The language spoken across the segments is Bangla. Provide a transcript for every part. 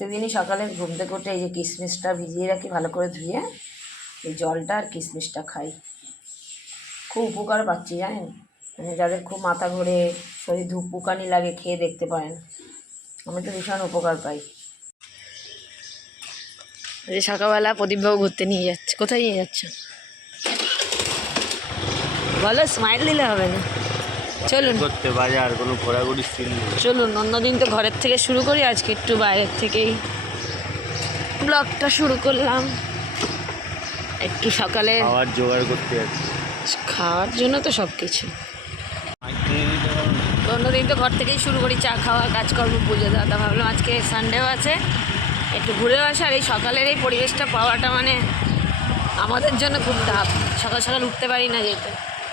প্রত্যেকদিনই সকালে ঘুম থেকে উঠে এই যে কিশমিশটা ভিজিয়ে রাখি, ভালো করে ধুয়ে এই জলটা আর কিশমিশটা খাই। খুব উপকার পাচ্ছি, জানেন? মানে যাদের খুব মাথা ঘোরে, শরীর ধূপ পুকানি লাগে, খেয়ে দেখতে পারেন। আমি তো ভীষণ উপকার পাই। যে সকালবেলা প্রদীপবাবু ঘুরতে নিয়ে যাচ্ছে। কোথায় নিয়ে যাচ্ছে? বলো স্মাইল দিলে হবে না। চলুন। করতে বাজার কোনো ঘোরাঘুরি সিন চলুন অন্যদিন তো ঘরের থেকে শুরু করি আজকে একটু বাইরের থেকেই ব্লগটা শুরু করলাম। একটু সকালে খাবার জোগাড় করতে যাচ্ছি। খাওয়ার জন্য তো সব কিছু অন্যদিন তো ঘর থেকেই শুরু করি চা খাওয়া কাজকর্ম পুজো দেওয়া তা ভাবলাম আজকে সানডেও আছে একটু ঘুরে আসা আর এই সকালের এই পরিবেশটা পাওয়াটা মানে আমাদের জন্য খুব টাফ সকাল সকাল উঠতে পারি না যেতে।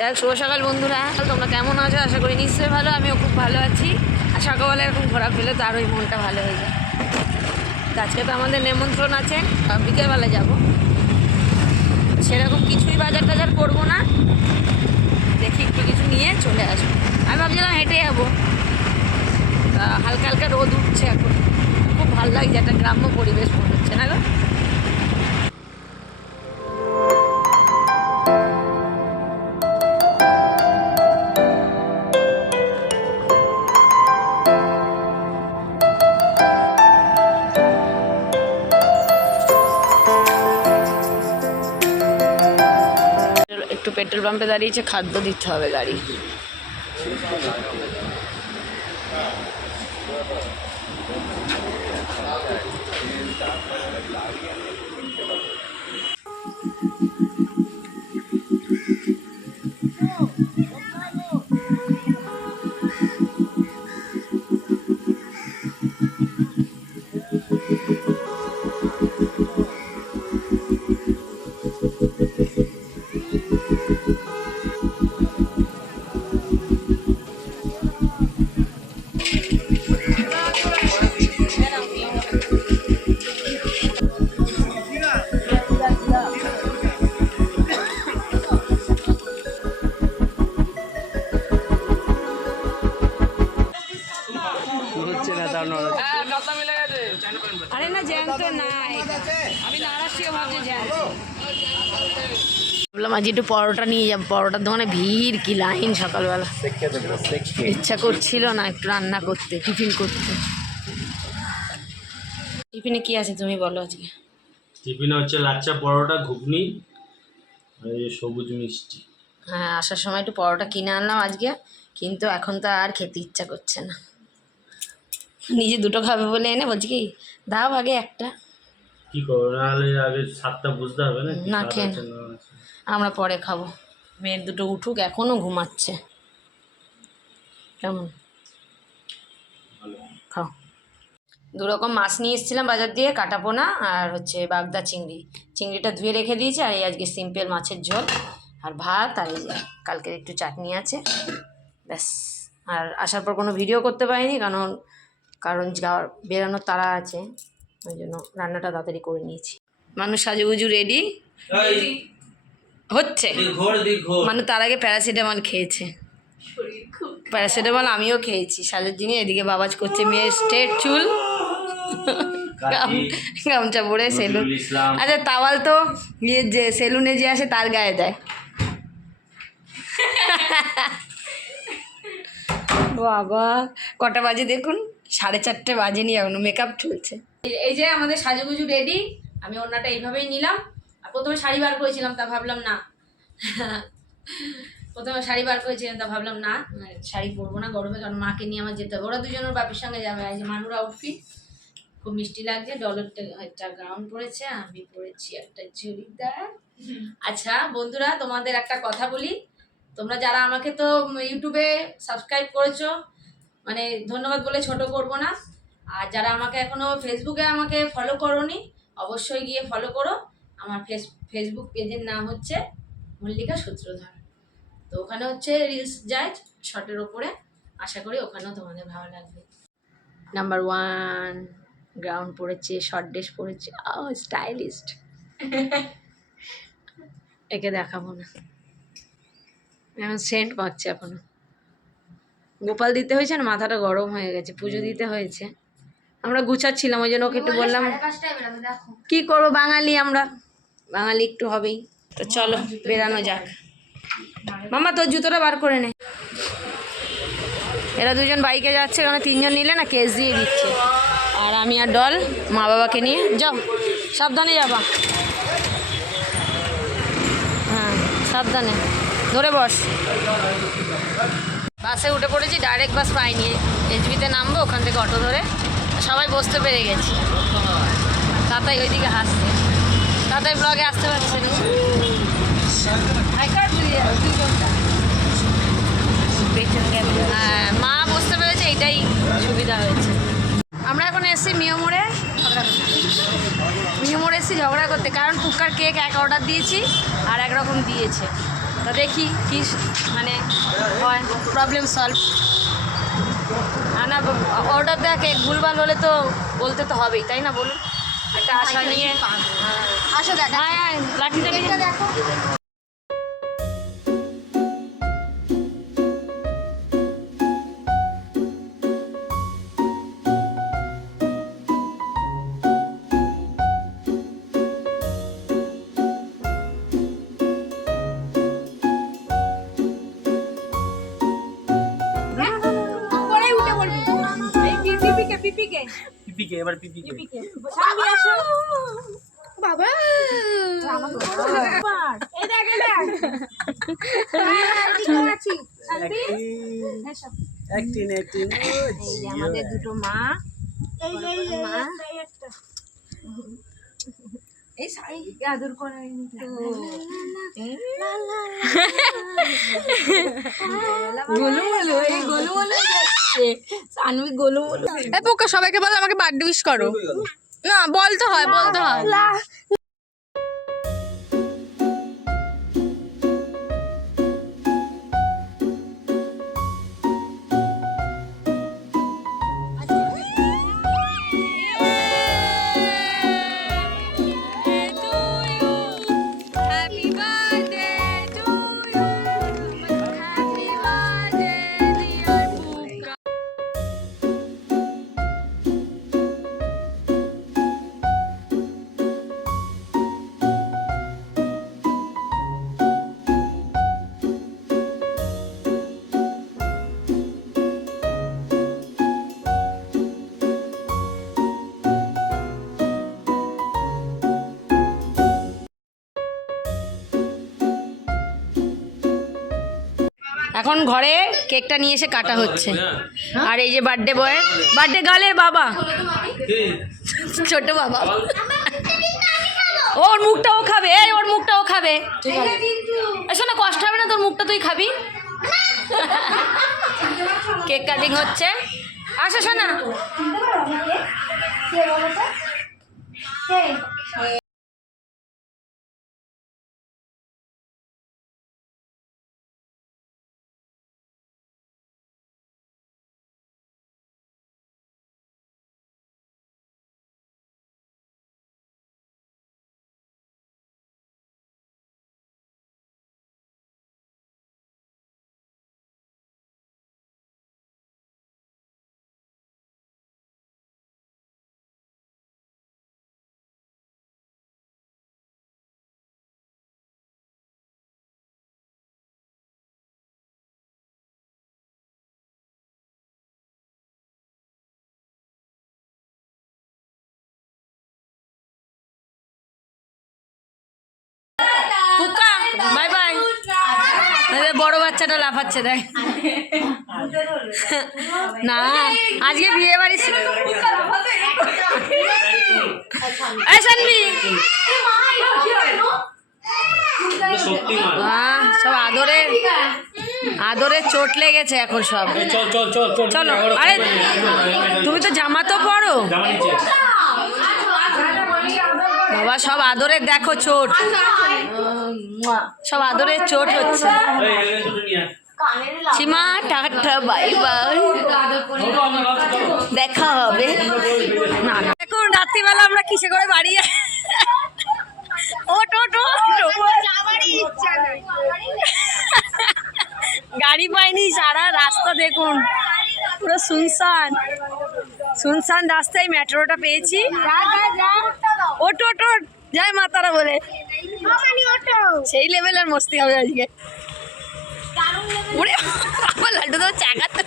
যাই শুভ সকাল বন্ধুরা। তোমরা কেমন আছো? আশা করি নিশ্চয়ই ভালো, আমিও খুব ভালো আছি। আর সকালবেলা এরকম ঘোরা ফেলে তো আরোই মনটা ভালো হয়ে যায়। আজকে তো আমাদের নিমন্ত্রণ আছে বিকেলবেলা যাব। সেরকম কিছুই বাজার টাজার করব না। দেখি একটু কিছু নিয়ে চলে আসব। আমি ভাবছিলাম হেঁটে যাব। হালকা হালকা রোদ উঠছে এখন। খুব ভালো লাগছে, একটা গ্রাম্য পরিবেশ মনে হচ্ছে, না গো? পেট্রোল পাম্পে দাঁড়িয়েছে খাদ্য দিতে হবে গাড়ি। নড়া আরে না জ্যান্ত নাই। আমি নারাশিও ভাবছি জ্যান্ত। বললাম আজ একটু পরোটা নিয়ে যাব। পরোটার দোকানে ভিড় কি লাইন সকালবেলা। ইচ্ছা করছিল না একটু রান্না করতে টিফিন করতে। টিফিনে কি আছে তুমি বলো আজকে? টিফিনে হচ্ছে লাচ্চা পরোটা ঘুগনি আর সবুজ মিষ্টি। হ্যাঁ আসার সময় একটু পরোটা কিনে আনলাম আজকে কিন্তু এখন তো আর খেতে ইচ্ছা করছে না। নিজে দুটো খাবে বলে এনে বলছি কি দাও আগে একটা। কি করব? নাহলে আগে স্বাদটা বুঝতে হবে না না, খেয়ে আমরা পরে খাব। মেয়ের দুটো উঠুক এখনও ঘুমাচ্ছে। কেমন? খাও। দু রকম মাছ নিয়ে এসেছিলাম বাজার দিয়ে কাটাপোনা আর হচ্ছে বাগদা চিংড়ি। চিংড়িটা ধুয়ে রেখে দিয়েছি আর এই আজকে সিম্পল মাছের ঝোল। আর ভাত আর এই যে কালকের একটু চাটনি আছে। ব্যাস। আর আসার পর কোনো ভিডিও করতে পারিনি কারণ কারণ যাওয়ার বেরানোর তাড়া আছে ওই জন্য রান্নাটা তাড়াতাড়ি করে নিয়েছি। মানুষ সাজুগুজু রেডি হচ্ছে। মানে তার আগে প্যারাসিটামল খেয়েছে। প্যারাসিটামল আমিও খেয়েছি। সাজের দিনে এদিকে বাবাজ করছে মেয়ে স্ট্রেট চুল। গামছা পরে সেলুন। আচ্ছা তাওয়াল তো ইয়ে যে সেলুনে যে আসে তার গায়ে দেয়। বাবা কটা বাজে দেখুন? সাড়ে চারটে বাজে বাজেনি এখনও মেকআপ চলছে। এই যে আমাদের সাজুগুজু রেডি আমি ওনাটা এইভাবেই নিলাম। আর প্রথমে শাড়ি বার করেছিলাম, তা ভাবলাম না। প্রথমে শাড়ি বার করেছিলাম, তা ভাবলাম না শাড়ি পরবো না গরমে, কারণ মাকে নিয়ে আমার যেতে হবে। ওরা দুজন ওর বাপির সঙ্গে যাবে, এই যে মানুর আউটফিট খুব মিষ্টি লাগছে ডলারটা একটা গাউন পরেছে, আমি পরেছি একটা চুড়িদার। আচ্ছা বন্ধুরা, তোমাদের একটা কথা বলি। তোমরা যারা আমাকে তো ইউটিউবে সাবস্ক্রাইব করেছ মানে ধন্যবাদ বলে ছোট করব না। আর যারা আমাকে এখনও ফেসবুকে আমাকে ফলো করোনি অবশ্যই গিয়ে ফলো করো। আমার ফেস ফেসবুক পেজের নাম হচ্ছে মল্লিকা সূত্রধর। তো ওখানে হচ্ছে রিলস যায় শর্টের ওপরে। আশা করি ওখানেও তোমাদের ভালো লাগবে। নাম্বার ওয়ান গ্রাউন্ড পড়েছে শর্ট ড্রেস পড়েছে। ও স্টাইলিস্ট একে দেখাবো না। এখন সেন্ট পাচ্ছে এখনও। গোপাল দিতে হয়েছে না মাথাটা গরম হয়ে গেছে পুজো দিতে হয়েছে। আমরা গুছাচ্ছিলাম ওই জন্য ওকে একটু বললাম। কি করব বাঙালি আমরা? বাঙালি একটু হবেই। তো চলো বেরানো যাক। মামা তোর জুতোটা বার করে নে। এরা দুজন বাইকে যাচ্ছে কারণ তিনজন নিলে না কেস দিয়ে দিচ্ছে। আর আমি আর ডল মা বাবাকে নিয়ে। যাও সাবধানে যাবা। হ্যাঁ সাবধানে। ধরে বস। বাসে উঠে পড়েছি ডাইরেক্ট বাস পাইনি এইচবিতে নামবো ওখান থেকে অটো ধরে সবাই বসতে পেরে গেছি। তাতাই ওইদিকে হাসছে। তাতাই ব্লগে আসতে পারছে না। হ্যাঁ মা বুঝতে পেরেছে এটাই সুবিধা হয়েছে। আমরা এখন এসেছি মিয়মোড়ে মিয়মোড়ে এসেছি ঝগড়া করতে কারণ কুকার কেক এক অর্ডার দিয়েছি আর একরকম দিয়েছে। তা দেখি কি মানে হয় প্রবলেম সলভ না অর্ডার দেখ এক ভুলভাল হলে তো বলতে তো হবেই তাই না বলুন? একটা আশা নিয়ে আসো দেখা হ্যাঁ হ্যাঁ লাঠিটা নিয়ে দেখো। এবার পিপিকে সামনে আসো। বাবা। এই দেখ এই দেখ। একটিন একটিন আমাদের দুটো মা। এই যে মা। পোকা সবাইকে বলো আমাকে বার্থডে উইশ করো না বলতে হয় বলতে হয় এখন ঘরে কেকটা নিয়ে এসে কাটা হচ্ছে। আর এই যে বার্থডে বয় বার্থডে গালের বাবা। ছোট বাবা। ওর মুখটা ও খাবে। এই ওর মুখটা ও খাবে। এসো না কষ্ট হবে না তোর মুখটা তুই খাবি? কেক কাটিং হচ্ছে। আসো শোনা বাচ্চাটা লাফাচ্ছে দেখ। না আজকে বিয়ে বাড়ি সব আদরে আদরে চোট লেগেছে এখন সব। চল আরে তুমি তো জামা তো পরো। নিচে বাবা, সব আদরে দেখো চোট। সব আদরে চোট হচ্ছে। Seema, tata, bye bye. দেখা হবে। দেখুন, রাত্রিবেলা আমরা কিসে করে বাড়ি গাড়ি পাইনি সারা রাস্তা, দেখুন। পুরো শুনশান। শুনশান রাস্তায় মেট্রোটা পেয়েছি। ওটো ওটো যাই মাতারা বলে। সেই লেভেলের মস্তি হবে আজকে। ওরে আমার লাড্ডু তো চাকাতে।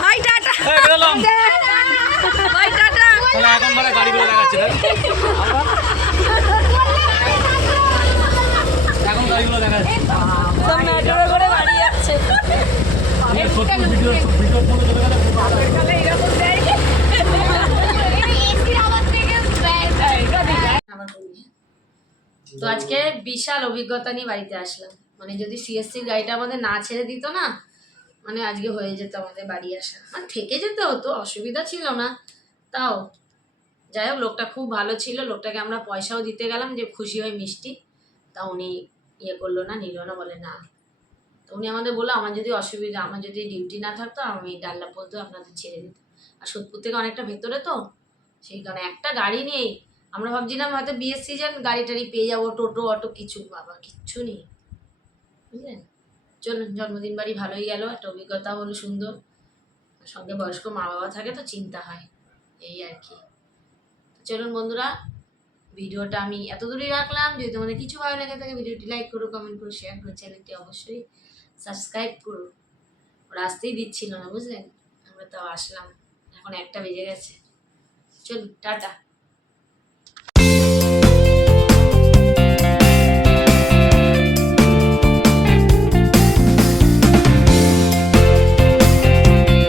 ভাই টাটা। ভাই টাটা। এখন মানে গাড়িগুলো দেখাচ্ছে এখন গাড়িগুলো দেখাচ্ছে সব মেট্রো করে বাড়ি যাচ্ছে সত্যি ভিডিও ভিডিও ফটো চলে গেলে আবার বলি। তো আজকে বিশাল অভিজ্ঞতা নিয়ে বাড়িতে আসলাম। মানে যদি সিএসসির গাড়িটা আমাদের না ছেড়ে দিত না মানে আজকে হয়ে যেত আমাদের বাড়ি আসা। মানে থেকে যেতে হতো, অসুবিধা ছিল না। তাও, যাই হোক, লোকটা খুব ভালো ছিল। লোকটাকে আমরা পয়সাও দিতে গেলাম যে খুশি হয় মিষ্টি। তা উনি ইয়ে করল না, নিল না, বলে না। উনি আমাদের বলল, আমার যদি অসুবিধা, আমার যদি ডিউটি না থাকতো, আমি ডাল্লা পর্যন্ত আপনাদের ছেড়ে দিতাম। আর সোদপুর থেকে অনেকটা ভেতরে তো, সেই কারণে একটা গাড়ি নেই। আমরা ভাবছিলাম হয়তো বিয়ের সিজন গাড়ি টাড়ি পেয়ে যাব, টোটো, অটো, কিছু, বাবা, কিচ্ছু নেই। বুঝলেন? চলুন, জন্মদিন বাড়ি ভালোই গেল, একটা অভিজ্ঞতা হলো সুন্দর। সঙ্গে বয়স্ক মা বাবা থাকে তো চিন্তা হয়, এই আর কি। চলুন বন্ধুরা, ভিডিওটা আমি এত দূরেই রাখলাম। যদি তোমাদের কিছু ভালো লেগে থাকে, ভিডিওটি লাইক করো, কমেন্ট করো শেয়ার করো, চ্যানেলটি অবশ্যই সাবস্ক্রাইব করুন ওরা আসতেই দিচ্ছিল না, বুঝলেন? আমরা তাও আসলাম। এখন একটা বেজে গেছে। চলুন, টাটা।